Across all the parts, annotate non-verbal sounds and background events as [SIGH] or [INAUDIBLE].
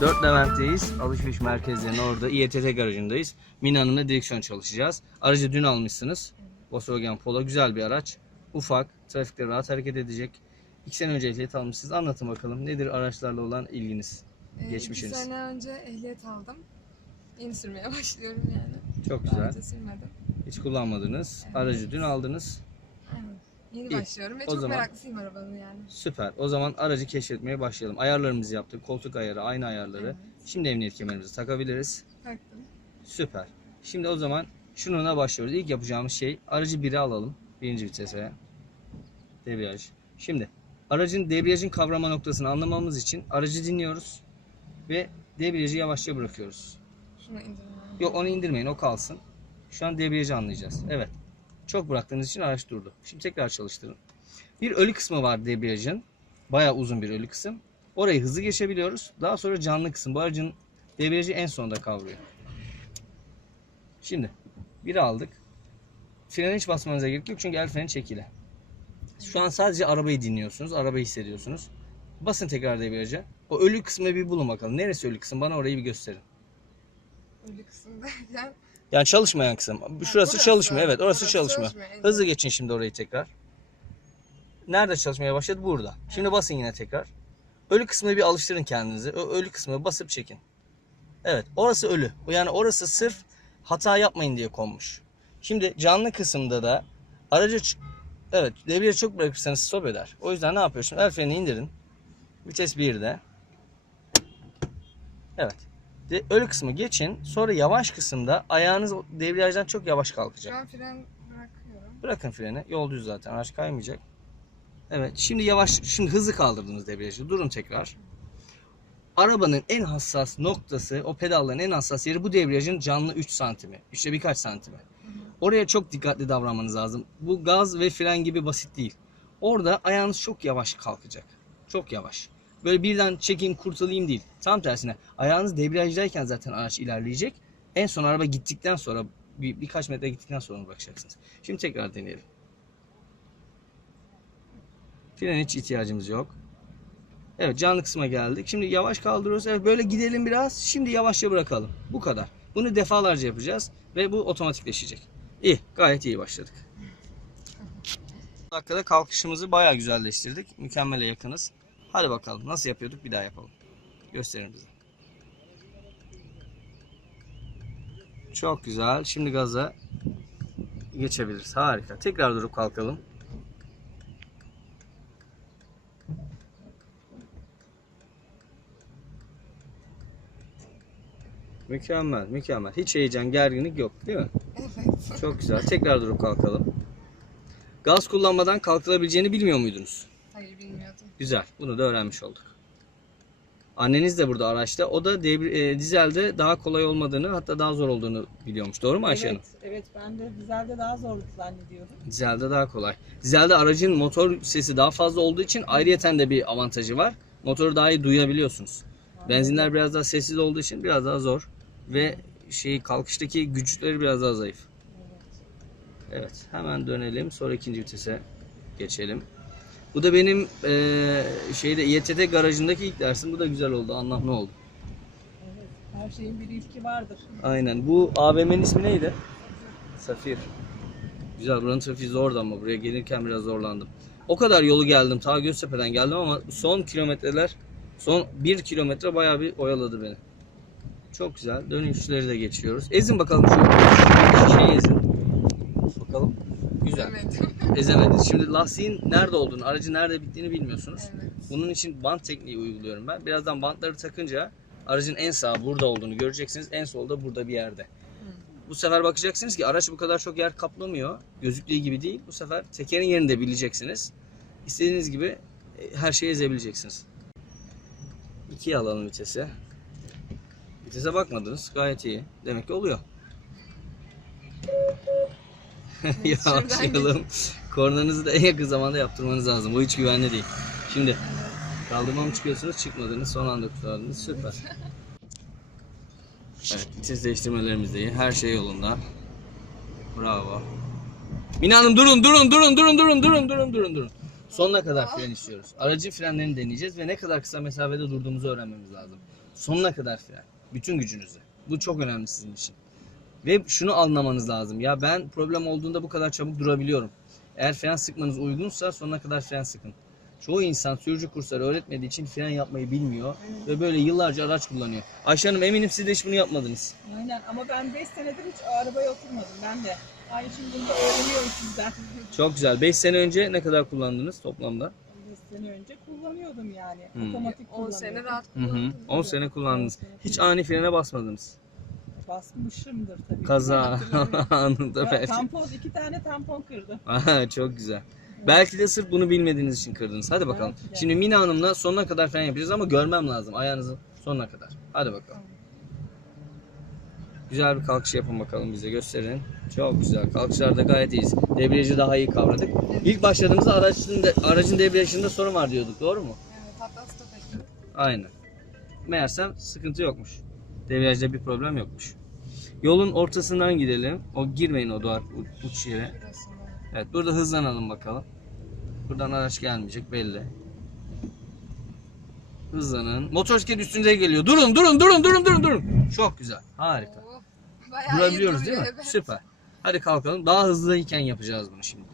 Dört Levent'teyiz. Alışveriş merkezlerinin orada İETT garajındayız. Mina Hanım'la direksiyon çalışacağız. Aracı dün almışsınız. Volkswagen Polo güzel bir araç. Ufak, trafikte rahat hareket edecek. İki sene önce ehliyet almışsınız. Anlatın bakalım nedir araçlarla olan ilginiz? Ee, Geçmişiniz. İki sene önce ehliyet aldım. Yeni sürmeye [LAUGHS] başlıyorum yani. Çok Daha güzel. önce sürmedim. Hiç kullanmadınız. Aracı dün aldınız. Yeni İyi. başlıyorum ve O çok zaman- meraklısıyım arabanın yani. Süper. O zaman aracı keşfetmeye başlayalım. Ayarlarımızı yaptık. Koltuk ayarı, aynı ayarları. Şimdi emniyet kemerimizi takabiliriz. Taktım. Süper. Şimdi o zaman şununla başlıyoruz. İlk yapacağımız şey aracı biri alalım. Birinci vitese. Debriyaj. Şimdi aracın debriyajın kavrama noktasını anlamamız için aracı dinliyoruz. Ve debriyajı yavaşça bırakıyoruz. Şunu indirmem. Yok onu indirmeyin o kalsın. Şu an debriyajı anlayacağız. Evet. Çok bıraktığınız için araç durdu. Şimdi tekrar çalıştırın. Bir ölü kısmı var debriyajın. Bayağı uzun bir ölü kısım. Orayı hızlı geçebiliyoruz. Daha sonra canlı kısım. Bu aracın debriyajı en sonda kavruyor. Şimdi biri aldık. Frene hiç basmanıza gerek yok çünkü el freni çekili. Şu an sadece arabayı dinliyorsunuz. Arabayı hissediyorsunuz. Basın tekrar debriyaja. O ölü kısmı bir bulun bakalım. Neresi ölü kısım? Bana orayı bir gösterin. Ölü kısım derken. Yani çalışmayan kısım. Şurası burası. çalışmıyor. Evet orası çalışmıyor. çalışmıyor. Hızlı geçin şimdi orayı tekrar. Nerede çalışmaya başladı? Burada. Şimdi basın yine tekrar. Ölü kısmını bir alıştırın kendinizi. O ölü kısmı basıp çekin. Evet orası ölü. Yani orası sırf hata yapmayın diye konmuş. Şimdi canlı kısımda da aracı evet debriyajı çok bırakırsanız stop eder. O yüzden ne yapıyorsun? El freni indirin. Vites 1'de. Evet. De, ölü kısmı geçin. Sonra yavaş kısımda ayağınız debriyajdan çok yavaş kalkacak. Şu an fren bırakıyorum. Bırakın freni. Yol düz zaten. Araç kaymayacak. Evet. Şimdi yavaş, şimdi hızlı kaldırdınız debriyajı. Durun tekrar. Arabanın en hassas noktası, o pedalların en hassas yeri bu debriyajın canlı 3 santimi. İşte birkaç santimi. Oraya çok dikkatli davranmanız lazım. Bu gaz ve fren gibi basit değil. Orada ayağınız çok yavaş kalkacak. Çok yavaş. Böyle birden çekeyim kurtulayım değil. Tam tersine ayağınız debriyajdayken zaten araç ilerleyecek. En son araba gittikten sonra bir, birkaç metre gittikten sonra bırakacaksınız. Şimdi tekrar deneyelim. Fren hiç ihtiyacımız yok. Evet canlı kısma geldik. Şimdi yavaş kaldırıyoruz. Evet böyle gidelim biraz. Şimdi yavaşça bırakalım. Bu kadar. Bunu defalarca yapacağız ve bu otomatikleşecek. İyi. Gayet iyi başladık. Bu dakikada kalkışımızı bayağı güzelleştirdik. Mükemmele yakınız. Hadi bakalım nasıl yapıyorduk bir daha yapalım. Gösterin bize. Çok güzel. Şimdi gaza geçebiliriz. Harika. Tekrar durup kalkalım. Mükemmel, mükemmel. Hiç heyecan, gerginlik yok değil mi? Evet. Çok güzel. Tekrar durup kalkalım. Gaz kullanmadan kalkılabileceğini bilmiyor muydunuz? Güzel. Bunu da öğrenmiş olduk. Anneniz de burada araçta. O da devri- e, dizelde daha kolay olmadığını hatta daha zor olduğunu biliyormuş. Doğru mu Ayşe Hanım? Evet, evet ben de dizelde daha zor zannediyorum. Dizelde daha kolay. Dizelde aracın motor sesi daha fazla olduğu için ayrıyeten de bir avantajı var. Motoru daha iyi duyabiliyorsunuz. Benzinler biraz daha sessiz olduğu için biraz daha zor. Ve şey kalkıştaki güçleri biraz daha zayıf. Evet hemen dönelim. Sonra ikinci vitese geçelim. Bu da benim eee şeyde İETT garajındaki ilk dersim. Bu da güzel oldu. Anlamlı oldu. Evet, her şeyin bir ilki vardır. Aynen. Bu AVM'nin ismi neydi? Safir. Güzel. Buranın trafiği zordu ama buraya gelirken biraz zorlandım. O kadar yolu geldim. Ta Göztepe'den geldim ama son kilometreler son bir kilometre bayağı bir oyaladı beni. Çok güzel. Dönüşleri de geçiyoruz. Ezin bakalım şu şeyi ezin. Bakalım. Güzel. Bilemedim. Ezemediniz. Şimdi lastiğin nerede olduğunu, aracın nerede bittiğini bilmiyorsunuz. Evet. Bunun için bant tekniği uyguluyorum ben. Birazdan bantları takınca aracın en sağ burada olduğunu göreceksiniz. En solda burada bir yerde. Bu sefer bakacaksınız ki araç bu kadar çok yer kaplamıyor. Gözüktüğü gibi değil. Bu sefer tekerin yerini de bileceksiniz. İstediğiniz gibi e, her şeyi ezebileceksiniz. İkiye alalım vitese. Vitese bakmadınız. Gayet iyi. Demek ki oluyor. [LAUGHS] Yavaşlayalım. Kornanızı da en [LAUGHS] yakın zamanda yaptırmanız lazım. Bu hiç güvenli değil. Şimdi kaldırma mı çıkıyorsunuz çıkmadınız. Son anda kurtardınız. Süper. [LAUGHS] Evet vites değiştirmelerimiz de iyi. Her şey yolunda. Bravo. Mina Hanım durun durun durun durun durun durun durun durun durun. Sonuna kadar fren istiyoruz. Aracın frenlerini deneyeceğiz ve ne kadar kısa mesafede durduğumuzu öğrenmemiz lazım. Sonuna kadar fren. Bütün gücünüzle. Bu çok önemli sizin için. Ve şunu anlamanız lazım. Ya ben problem olduğunda bu kadar çabuk durabiliyorum. Eğer fren sıkmanız uygunsa sonuna kadar fren sıkın. Çoğu insan sürücü kursları öğretmediği için fren yapmayı bilmiyor ve böyle yıllarca araç kullanıyor. Ayşe Hanım eminim siz de hiç bunu yapmadınız. Aynen ama ben 5 senedir hiç arabaya oturmadım ben de. Ay şimdi bunu da öğreniyorum sizden. Çok güzel. 5 sene önce ne kadar kullandınız toplamda? 5 sene önce kullanıyordum yani. Hmm. Otomatik 10 kullanıyordum. sene rahat Hı hı. kullandım. 10 sene kullandınız. Hiç ani frene basmadınız. Basmışımdır tabii. Kaza [LAUGHS] anında belki. tampon, iki tane tampon kırdı. [LAUGHS] Aha, çok güzel. Belki de sırf bunu bilmediğiniz için kırdınız. Hadi bakalım. Belki de. Şimdi Mina Hanım'la sonuna kadar fren yapacağız ama görmem lazım ayağınızın sonuna kadar. Hadi bakalım. Güzel bir kalkış yapın bakalım bize gösterin. Çok güzel. Kalkışlarda gayet iyiyiz. Debriyajı daha iyi kavradık. İlk başladığımızda aracın, de- aracın debriyajında sorun var diyorduk. Doğru mu? Evet hatta stop ettim. Aynen. Meğersem sıkıntı yokmuş. Debriyajda bir problem yokmuş. Yolun ortasından gidelim. O girmeyin o duvar u- uç yere. Evet burada hızlanalım bakalım. Buradan araç gelmeyecek belli. Hızlanın. Motosiklet üstünüze geliyor. Durun durun durun durun durun durun. Çok güzel. Harika. Bayağı Durabiliyoruz değil mi? evet. Süper. Hadi kalkalım. Daha hızlıyken yapacağız bunu şimdi.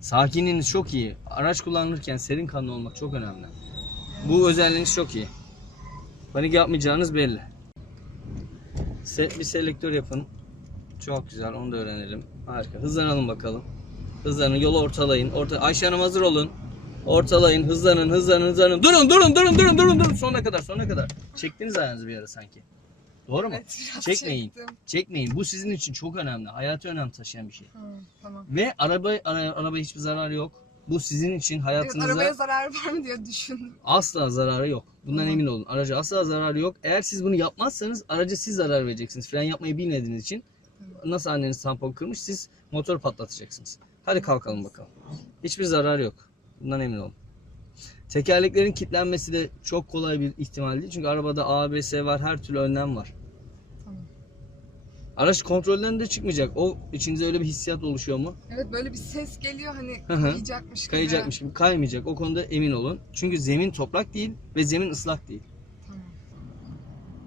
Sakinliğiniz çok iyi. Araç kullanırken serin kanlı olmak çok önemli. Bu özelliğiniz çok iyi. Panik yapmayacağınız belli. Bir selektör yapın. Çok güzel. Onu da öğrenelim. Harika. Hızlanalım bakalım. Hızlanın. Yolu ortalayın. Orta Ayşe Hanım hazır olun. Ortalayın. Hızlanın. Hızlanın. Hızlanın. Durun. Durun. Durun. Durun. Durun. Durun. Sonuna kadar. Sonuna kadar. Çektiniz ayağınızı bir ara sanki. Doğru mu? Evet, biraz Çekmeyin. çektim. Çekmeyin. Bu sizin için çok önemli. Hayatı önem taşıyan bir şey. Hı, tamam. Ve araba ara, arabaya hiçbir zararı yok. Bu sizin için Evet, hayatınıza arabaya zarar var mı diye düşündüm. asla zararı yok. Bundan Hı. emin olun. Araca asla zararı yok. Eğer siz bunu yapmazsanız araca siz zarar vereceksiniz. Fren yapmayı bilmediğiniz için. Nasıl anneniz tampon kırmış siz motor patlatacaksınız. Hadi kalkalım bakalım. Hiçbir zararı yok. Bundan emin olun. Tekerleklerin kilitlenmesi de çok kolay bir ihtimal değil. Çünkü arabada ABS var, her türlü önlem var. Araç kontrolden de çıkmayacak. O içinize öyle bir hissiyat oluşuyor mu? Evet böyle bir ses geliyor hani kayacakmış gibi. Kayacakmış gibi kaymayacak. O konuda emin olun. Çünkü zemin toprak değil ve zemin ıslak değil. Tamam.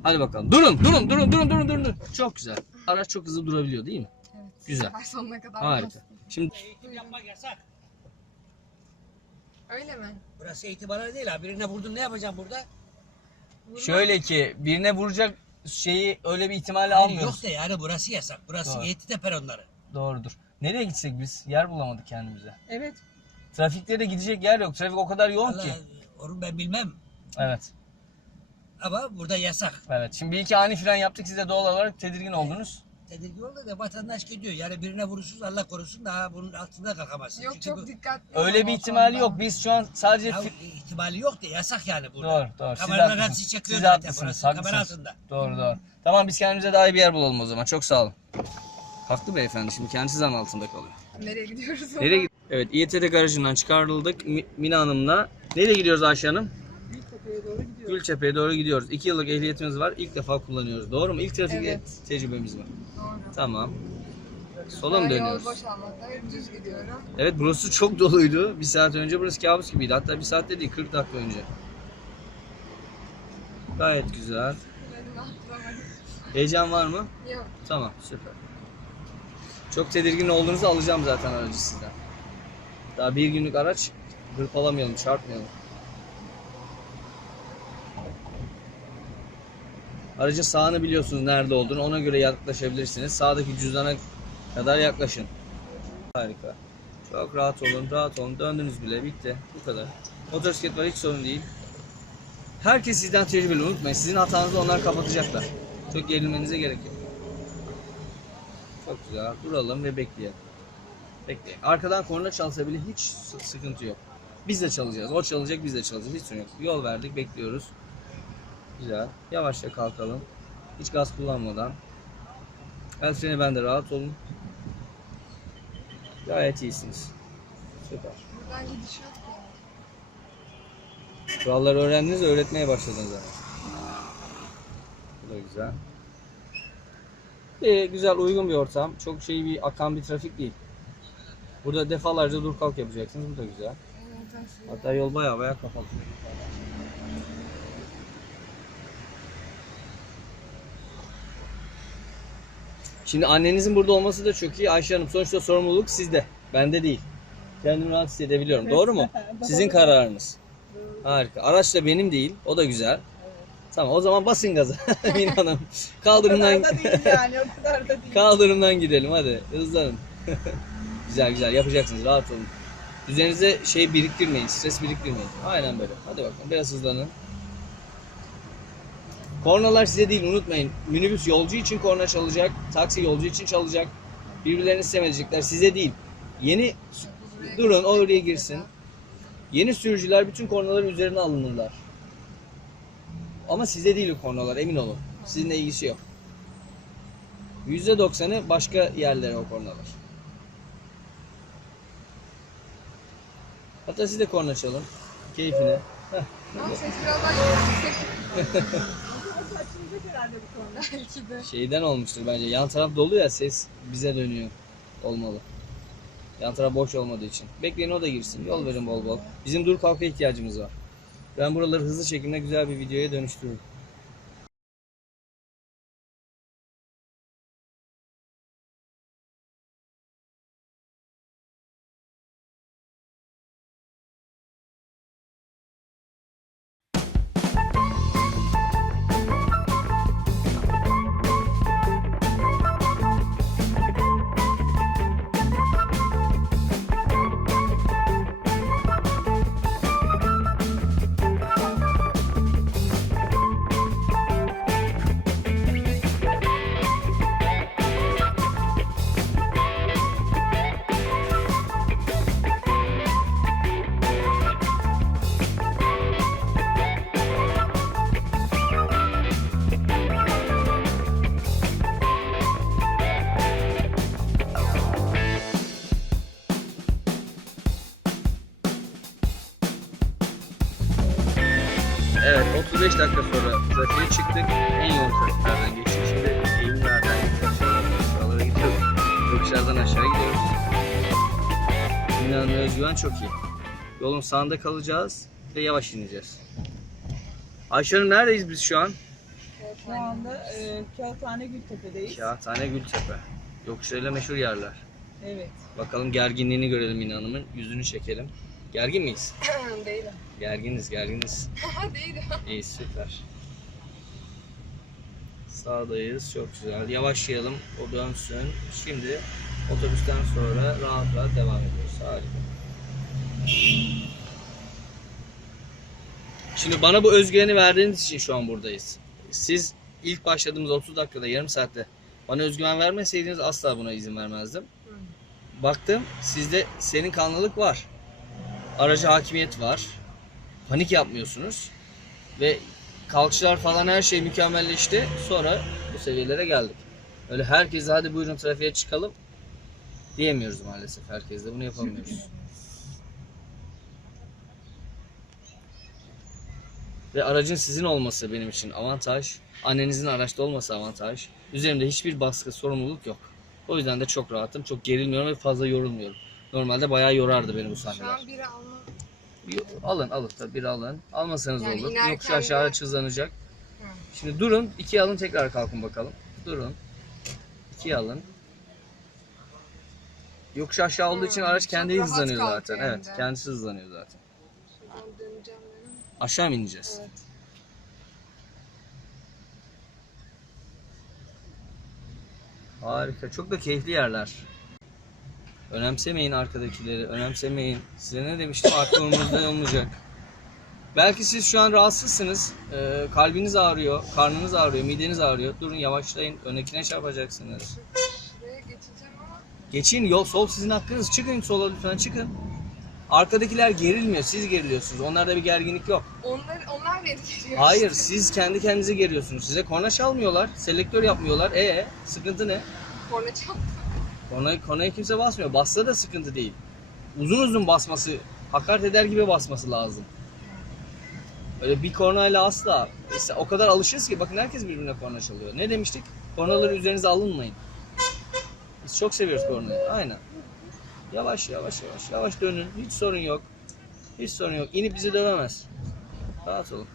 Hadi bakalım. Durun, durun, durun, durun, durun, durun. Çok güzel. Araç çok hızlı durabiliyor değil mi? Evet. Güzel. Her sonuna kadar. Harika. bastım. Şimdi Eğitim yapmak yasak. Öyle mi? Burası eğitim alanı değil ha. Birine vurdun ne yapacağım burada? Vurma. şöyle ki birine vuracak şeyi öyle bir ihtimali Hayır, almıyoruz. yok da yani burası yasak. Burası Doğru. eğitim peronları. Doğrudur. Nereye gitsek biz? Yer bulamadık kendimize. Evet. Trafikte de gidecek yer yok. Trafik o kadar yoğun ki. Vallahi onu ben bilmem. Evet. Ama burada yasak. Evet. Şimdi bir iki ani fren yaptık. Siz de doğal olarak tedirgin oldunuz. Tedirgin oldu da vatandaş gidiyor. Yani birine vurursunuz Allah korusun daha bunun altında kalkamazsın. Yok Çünkü çok dikkatli. Öyle bir ihtimali sonra. yok. Biz şu an sadece Ya, fi- ihtimali yok da yasak yani burada. Doğru, doğru. Siz Kameralar haklısınız. hepsi çekiyor Siz zaten. haklısınız, Burası kamera haklısınız. altında. Doğru doğru. Tamam biz kendimize daha iyi bir yer bulalım o zaman. Çok sağ olun. Haklı beyefendi şimdi kendisi zan altında kalıyor. Nereye gidiyoruz? Nereye gid- Evet İETT garajından çıkarıldık Mi- Mina Hanım'la. Nereye gidiyoruz Ayşe Hanım? Gültepe'ye doğru gidiyoruz. Gülçepe'ye doğru gidiyoruz. 2 yıllık ehliyetimiz var. İlk defa kullanıyoruz. Doğru mu? İlk trafik Evet. tecrübemiz var. Doğru. Tamam. Sola mı dönüyoruz? Yol düz gidiyorum. Evet burası çok doluydu. Bir saat önce burası kabus gibiydi. Hatta bir saat de değil 40 dakika önce. Gayet güzel. Heyecan var mı? Yok. Tamam süper. Çok tedirgin olduğunuzu alacağım zaten aracı sizden. Daha bir günlük araç hırpalamayalım, çarpmayalım. Aracın sağını biliyorsunuz nerede olduğunu ona göre yaklaşabilirsiniz. Sağdaki cüzdana kadar yaklaşın. Harika. Çok rahat olun, rahat olun. Döndünüz bile, bitti. Bu kadar. Motosiklet var hiç sorun değil. Herkes sizden tecrübeli unutmayın. Sizin hatanızı onlar kapatacaklar. Çok gerilmenize gerek yok. Çok güzel. Duralım ve bekleyelim. Bekleyin. Arkadan korna çalsa bile hiç sı- sıkıntı yok. Biz de çalacağız. O çalacak, biz de çalacağız. Hiç sorun yok. Yol verdik, bekliyoruz. Güzel. Yavaşça kalkalım. Hiç gaz kullanmadan. El freni bende rahat olun. Gayet iyisiniz. Süper. Buradan gidiş yok ya. Kuralları öğrendiniz, öğretmeye başladınız zaten. Bu da güzel. İyi, güzel, uygun bir ortam. Çok şey bir akan bir trafik değil. Burada defalarca dur kalk yapacaksınız. Bu da güzel. Hatta yol baya baya kapalı. Şimdi annenizin burada olması da çok iyi. Ayşe Hanım sonuçta sorumluluk sizde. Bende değil. Kendimi rahat hissedebiliyorum. Doğru mu? [LAUGHS] Sizin kararınız. Harika. Araç da benim değil. O da güzel. Tamam o zaman basın gaza. [LAUGHS] [LAUGHS] Mine Hanım. O Kaldırımdan kadar da değil yani o kadar da değil. Kaldırımdan gidelim hadi hızlanın. güzel güzel yapacaksınız rahat olun. Üzerinize şey biriktirmeyin, stres biriktirmeyin. Aynen böyle. Hadi bakalım biraz hızlanın. Kornalar size değil unutmayın. Minibüs yolcu için korna çalacak, taksi yolcu için çalacak. Birbirlerini sevmeyecekler size değil. Yeni durun oraya girsin. Yeni sürücüler bütün kornaların üzerine alınırlar. Ama size değil o kornalar emin olun. Sizinle ilgisi yok. %90'ı başka yerlere o kornalar. Hatta siz de korna çalın. Keyfine. Heh. Ama ses biraz daha yüksek [LAUGHS] herhalde bu konu. [LAUGHS] belki de. Şeyden olmuştur bence. Yan taraf dolu ya ses bize dönüyor. Olmalı. Yan taraf boş olmadığı için. Bekleyin o da girsin. Yol verin bol bol. Bizim dur kalka ihtiyacımız var. Ben buraları hızlı şekilde güzel bir videoya dönüştürürüm. Çok iyi. Yolun sağında kalacağız ve yavaş ineceğiz. Ayşe Hanım neredeyiz biz şu an? Şu anda e, Kağıthane Gültepe'deyiz. Kağıthane Gültepe. Yokuşlarıyla meşhur yerler. Evet. Bakalım gerginliğini görelim Mine Hanım'ın. Yüzünü çekelim. Gergin miyiz? [CLEARS THROAT] Değilim. Gerginiz, gerginiz. [LAUGHS] Değilim. İyi süper. Sağdayız. Çok güzel. Yavaşlayalım. O dönsün. Şimdi otobüsten sonra rahat rahat devam ediyoruz. Harika. Şimdi bana bu özgüveni verdiğiniz için şu an buradayız. Siz ilk başladığımız 30 dakikada, yarım saatte bana özgüven vermeseydiniz asla buna izin vermezdim. Baktım sizde senin kanlılık var. Araca hakimiyet var. Panik yapmıyorsunuz. Ve kalkışlar falan her şey mükemmelleşti. Sonra bu seviyelere geldik. Öyle herkese hadi buyurun trafiğe çıkalım diyemiyoruz maalesef. Herkes de bunu yapamıyoruz. Ve aracın sizin olması benim için avantaj. Annenizin araçta olması avantaj. Üzerimde hiçbir baskı, sorumluluk yok. O yüzden de çok rahatım. Çok gerilmiyorum ve fazla yorulmuyorum. Normalde bayağı yorardı beni bu Şu sahneler. an biri alma. Yo- Alın alın tabii bir alın. Almasanız Yani olur. inerken Yokuş aşağı de- araç hızlanacak. Hı. Şimdi durun. ikiye alın tekrar kalkın bakalım. Durun. İkiye alın. Yokuş aşağı olduğu için Hı, araç çok kendi rahat hızlanıyor zaten. kalkıyor Evet de. kendisi hızlanıyor zaten. Aşağı mı ineceğiz? Evet. Harika. Çok da keyifli yerler. Önemsemeyin arkadakileri. Önemsemeyin. Size ne demiştim? Umurunuzda olmayacak. Belki siz şu an rahatsızsınız. Ee, kalbiniz ağrıyor, karnınız ağrıyor, mideniz ağrıyor. Durun yavaşlayın. Önekine çarpacaksınız. Geçin yol sol sizin hakkınız. Çıkın sola lütfen çıkın. Arkadakiler gerilmiyor. Siz geriliyorsunuz. Onlarda bir gerginlik yok. onlar, onlar beni geliyor. Hayır işte. siz kendi kendinize geriyorsunuz. Size korna çalmıyorlar. Selektör yapmıyorlar. E sıkıntı ne? Korna çaldı. Kornaya, kornaya kimse basmıyor. Bassa da sıkıntı değil. Uzun uzun basması, hakaret eder gibi basması lazım. Öyle bir kornayla asla. İşte o kadar alışırız ki bakın herkes birbirine korna çalıyor. Ne demiştik? Kornaları üzerinize alınmayın. Biz çok seviyoruz kornayı. Aynen. Yavaş yavaş yavaş. Yavaş dönün. Hiç sorun yok. Hiç sorun yok. İnip bizi dövemez. Rahat olun.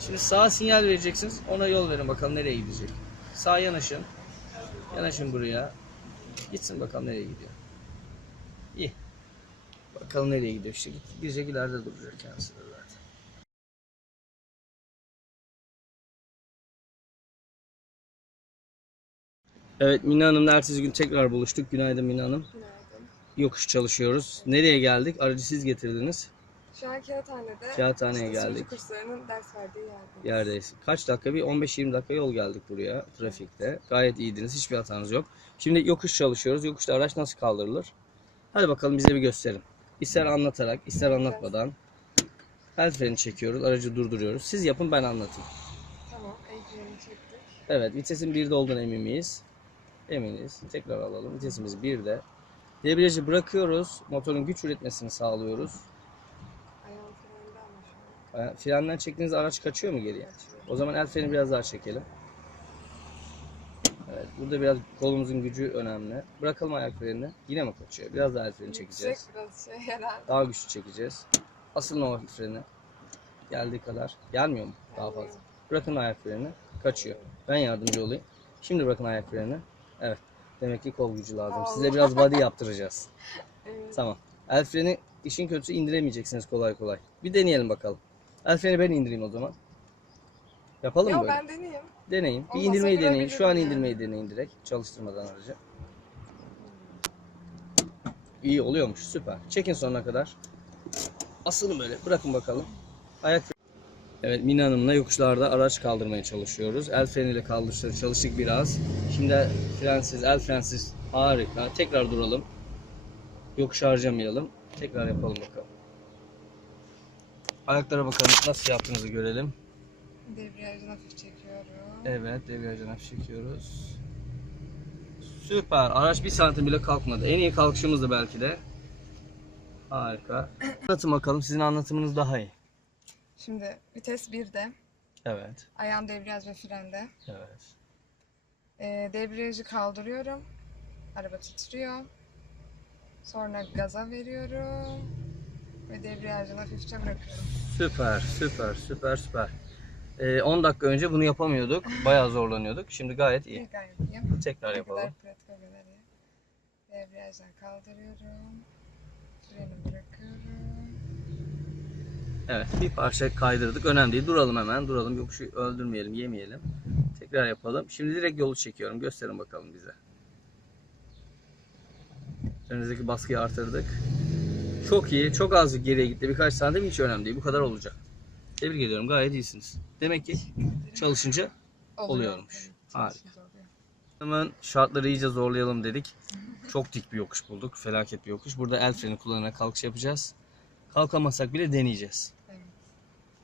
Şimdi sağa sinyal vereceksiniz. Ona yol verin bakalım nereye gidecek. Sağ yanaşın. Yanaşın buraya. Gitsin bakalım nereye gidiyor. İyi. Bakalım nereye gidiyor işte. Gidecek ileride duracak kendisi Evet Mina Hanım'la ertesi gün tekrar buluştuk. Günaydın Mina Hanım. Günaydın. Yokuş çalışıyoruz. Nereye geldik? Aracı siz getirdiniz. Şu an Kağıthane'de Kağıthane'ye işte geldik. kurslarının ders verdiği yerdeyiz. Yerdeyiz. Kaç dakika? Bir 15-20 dakika yol geldik buraya trafikte. Gayet iyiydiniz. Hiçbir hatanız yok. Şimdi yokuş çalışıyoruz. Yokuşta araç nasıl kaldırılır? Hadi bakalım bize bir gösterin. İster anlatarak, ister anlatmadan. El freni çekiyoruz. Aracı durduruyoruz. Siz yapın ben anlatayım. Tamam, el freni çektik. Evet vitesin 1'de olduğuna emin miyiz? Eminiz. Tekrar alalım. Vitesimiz 1'de. Debriyajı bırakıyoruz. Motorun güç üretmesini sağlıyoruz. Ayağım Frenden çektiğiniz araç kaçıyor mu geriye? O zaman el freni biraz daha çekelim. Evet, burada biraz kolumuzun gücü önemli. Bırakalım ayak frenini. Yine mi kaçıyor? Biraz daha el freni çekeceğiz. biraz şey herhalde. Daha güçlü çekeceğiz. Asılın o freni. Geldiği kadar. Gelmiyor mu? Daha fazla. Bırakın ayak frenini. Kaçıyor. Ben yardımcı olayım. Şimdi bırakın ayak frenini. Evet. Demek ki kol gücü lazım. Size biraz body yaptıracağız. [LAUGHS] Evet. Tamam. El freni işin kötüsü indiremeyeceksiniz kolay kolay. Bir deneyelim bakalım. El freni ben indireyim o zaman. Yapalım mı Yo böyle? ben deneyeyim. Deneyin. Bir Olmazsa indirmeyi deneyin. Şu an bırakabilirim indirmeyi deneyin direkt. Çalıştırmadan aracı. İyi oluyormuş. Süper. Çekin sonuna kadar. Asılın böyle. Bırakın bakalım. Ayak Evet Mina Hanım'la yokuşlarda araç kaldırmaya çalışıyoruz. El freniyle kaldırışları çalıştık biraz. Şimdi frensiz, el frensiz harika. Tekrar duralım. Yokuş harcamayalım. Tekrar yapalım bakalım. Ayaklara bakalım nasıl yaptığınızı görelim. Debriyajını hafif çekiyorum. Evet, debriyajdan hafif çekiyoruz. Süper. Araç bir santim bile kalkmadı. En iyi kalkışımız da belki de. Harika. Anlatın bakalım. Sizin anlatımınız daha iyi. Şimdi vites 1'de. Evet. Ayağım debriyaj ve frende. Evet. Ee, debriyajı kaldırıyorum. Araba titriyor. Sonra gaza veriyorum. Ve debriyajını hafifçe bırakıyorum. Süper, süper, süper, süper. Ee, 10 dakika önce bunu yapamıyorduk. Bayağı zorlanıyorduk. Şimdi gayet iyi. İyi gayet iyiyim. Tekrar Ne yapalım. kadar pratik o kadar iyi. Debriyajdan kaldırıyorum. Freni bırakıyorum. Evet, bir parça kaydırdık. Önemli değil. Duralım hemen. Duralım. Yokuşu öldürmeyelim, yemeyelim. Tekrar yapalım. Şimdi direkt yolu çekiyorum. Gösterin bakalım bize. Üzerinizdeki baskıyı artırdık. Çok iyi. Çok az geriye gitti. Birkaç santim hiç önemli değil. Bu kadar olacak. Tebrik ediyorum. Gayet iyisiniz. Demek ki çalışınca Oluyor. Oluyormuş. Harika. hemen şartları iyice zorlayalım dedik. Çok dik bir yokuş bulduk. Felaket bir yokuş. Burada el freni kullanarak kalkış yapacağız. Kalkamazsak bile deneyeceğiz.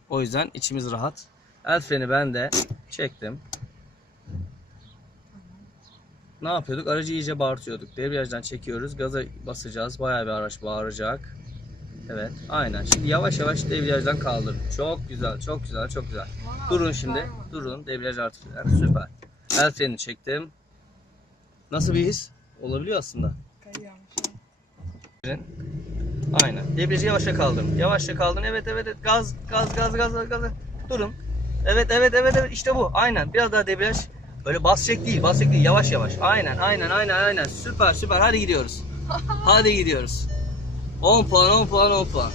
O yüzden içimiz rahat. El freni ben de çektim. Ne yapıyorduk? Aracı iyice bağırtıyorduk. Debriyajdan çekiyoruz. Gaza basacağız. Bayağı bir araç bağıracak. Evet. Aynen. Şimdi yavaş yavaş debriyajdan kaldırın. Çok güzel. Çok güzel. Çok güzel. Durun şimdi. Durun. Debriyaj artı fren. Süper. El freni çektim. Nasıl bir his? Olabiliyor aslında. Kayıyormuş. Aynen. Debriyajı yavaşça kaldırın. Yavaşça kaldırın. Evet evet evet. Gaz gaz gaz gaz gaz. gaz. Durun. Evet evet evet evet. İşte bu. Aynen. Biraz daha debriyaj. Böyle basacak değil. Basacak değil. Yavaş yavaş. Aynen aynen aynen aynen. Süper süper. Hadi gidiyoruz. [LAUGHS] Hadi gidiyoruz. 10 puan 10 puan 10 puan.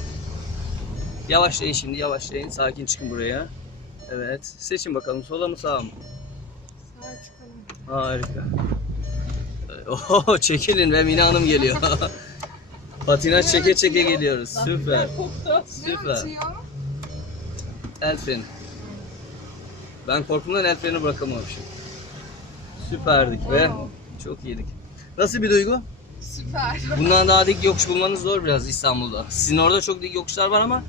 Yavaşlayın şimdi yavaşlayın. Sakin çıkın buraya. Evet. Seçin bakalım sola mı sağa mı? Sağa çıkalım. Harika. [LAUGHS] Oho çekilin ve Mina Hanım geliyor. [LAUGHS] Patinaj çeke çeke geliyoruz. Süper. Süper. El freni. Ben korkumdan el freni bırakamamışım. Süperdik ve çok iyiydik. Nasıl bir duygu? Süper. [LAUGHS] Bundan daha dik yokuş bulmanız zor biraz İstanbul'da. Sizin orada çok dik yokuşlar var ama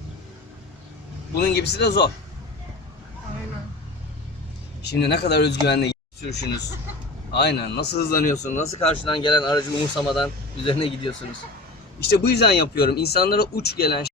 bunun gibisi de zor. Aynen. Şimdi ne kadar özgüvenle sürüşünüz. [LAUGHS] Aynen. Nasıl hızlanıyorsun? Nasıl karşıdan gelen aracı umursamadan üzerine gidiyorsunuz? İşte bu yüzden yapıyorum. İnsanlara uç gelen